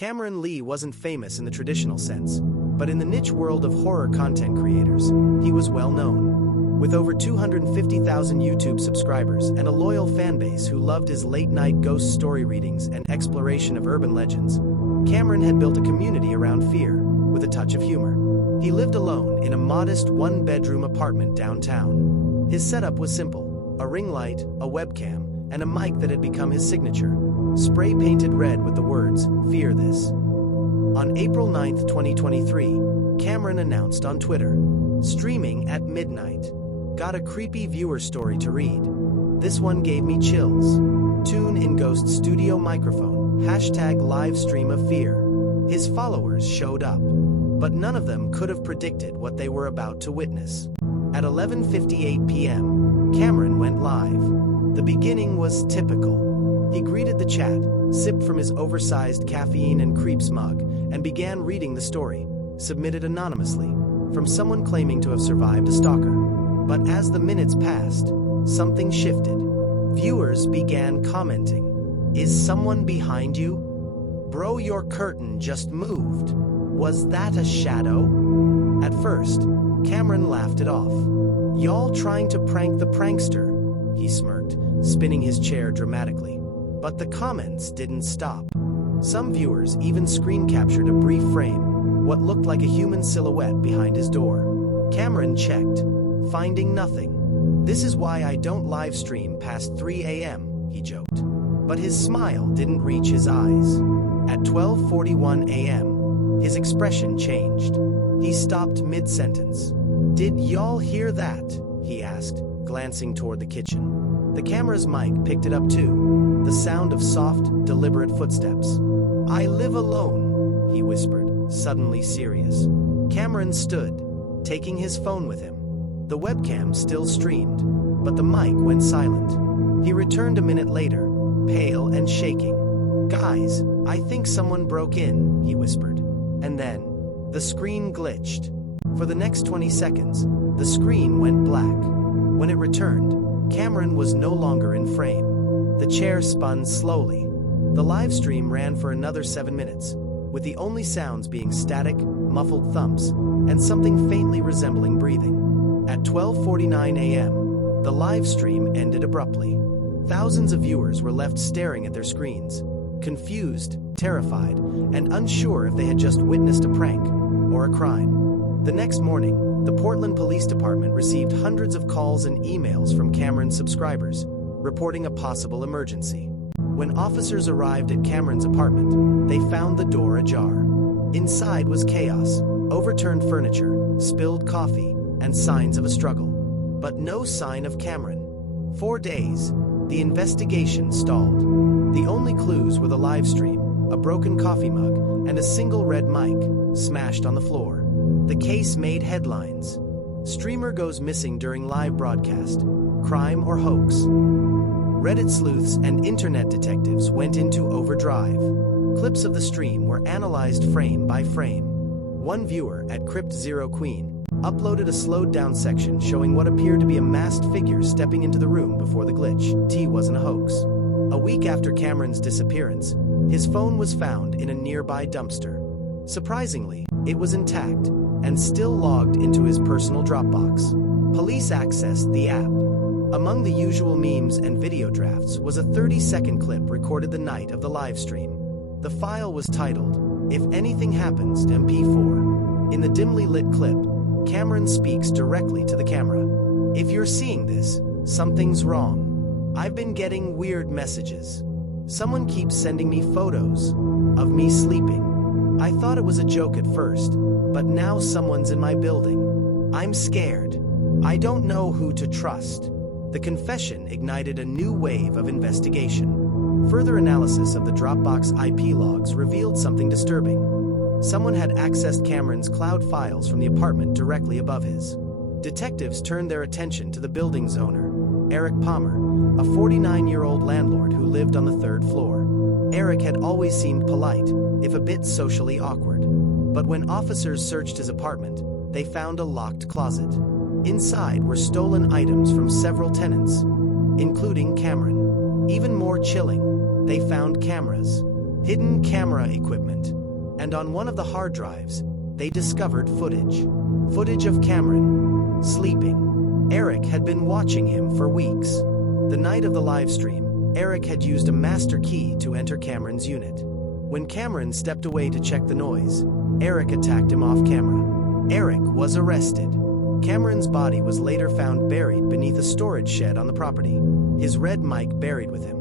Cameron Lee wasn't famous in the traditional sense, but in the niche world of horror content creators, he was well known. With over 250,000 YouTube subscribers and a loyal fanbase who loved his late-night ghost story readings and exploration of urban legends, Cameron had built a community around fear, with a touch of humor. He lived alone in a modest one-bedroom apartment downtown. His setup was simple: a ring light, a webcam, and a mic that had become his signature, spray-painted red with the words, "Fear This." On April 9, 2023, Cameron announced on Twitter, "Streaming at midnight. Got a creepy viewer story to read. This one gave me chills. Tune in Ghost Studio microphone, #livestream of fear." His followers showed up, but none of them could have predicted what they were about to witness. At 11:58 p.m., Cameron went live. The beginning was typical. He greeted the chat, sipped from his oversized caffeine and creeps mug, and began reading the story, submitted anonymously, from someone claiming to have survived a stalker. But as the minutes passed, something shifted. Viewers began commenting. "Is someone behind you? Bro, your curtain just moved. Was that a shadow?" At first, Cameron laughed it off. "Y'all trying to prank the prankster," he smirked, spinning his chair dramatically. But the comments didn't stop. Some viewers even screen captured a brief frame, what looked like a human silhouette behind his door. Cameron checked, finding nothing. "This is why I don't live stream past 3 a.m., he joked. But his smile didn't reach his eyes. At 12:41 a.m., his expression changed. He stopped mid-sentence. "Did y'all hear that?" he asked, glancing toward the kitchen. The camera's mic picked it up too, the sound of soft, deliberate footsteps. "I live alone," he whispered, suddenly serious. Cameron stood, taking his phone with him. The webcam still streamed, but the mic went silent. He returned a minute later, pale and shaking. "Guys, I think someone broke in," he whispered. And then, the screen glitched. For the next 20 seconds, the screen went black. When it returned, Cameron was no longer in frame. The chair spun slowly. The live stream ran for another 7 minutes, with the only sounds being static, muffled thumps, and something faintly resembling breathing. At 12:49 a.m., the live stream ended abruptly. Thousands of viewers were left staring at their screens, confused, terrified, and unsure if they had just witnessed a prank or a crime. The next morning, the Portland Police Department received hundreds of calls and emails from Cameron's subscribers, reporting a possible emergency. When officers arrived at Cameron's apartment, they found the door ajar. Inside was chaos, overturned furniture, spilled coffee, and signs of a struggle. But no sign of Cameron. 4 days, the investigation stalled. The only clues were the live stream, a broken coffee mug, and a single red mic, smashed on the floor. The case made headlines. Streamer goes missing during live broadcast. Crime or hoax? Reddit sleuths and internet detectives went into overdrive. Clips of the stream were analyzed frame by frame. One viewer at Crypt Zero Queen uploaded a slowed-down section showing what appeared to be a masked figure stepping into the room before the glitch. T wasn't a hoax. A week after Cameron's disappearance, his phone was found in a nearby dumpster. Surprisingly, it was intact and still logged into his personal Dropbox. Police accessed the app. Among the usual memes and video drafts was a 30-second clip recorded the night of the live stream. The file was titled, "If Anything Happens, MP4. In the dimly lit clip, Cameron speaks directly to the camera. "If you're seeing this, something's wrong. I've been getting weird messages. Someone keeps sending me photos of me sleeping. I thought it was a joke at first, but now someone's in my building. I'm scared. I don't know who to trust." The confession ignited a new wave of investigation. Further analysis of the Dropbox IP logs revealed something disturbing. Someone had accessed Cameron's cloud files from the apartment directly above his. Detectives turned their attention to the building's owner, Eric Palmer, a 49-year-old landlord who lived on the 3rd floor. Eric had always seemed polite, if a bit socially awkward. But when officers searched his apartment, they found a locked closet. Inside were stolen items from several tenants, including Cameron. Even more chilling, they found cameras. hidden camera equipment, and on one of the hard drives, they discovered footage. Footage of Cameron sleeping. Eric had been watching him for weeks. The night of the live stream, Eric had used a master key to enter Cameron's unit. When Cameron stepped away to check the noise, Eric attacked him off camera. Eric was arrested. Cameron's body was later found buried beneath a storage shed on the property, his red mic buried with him.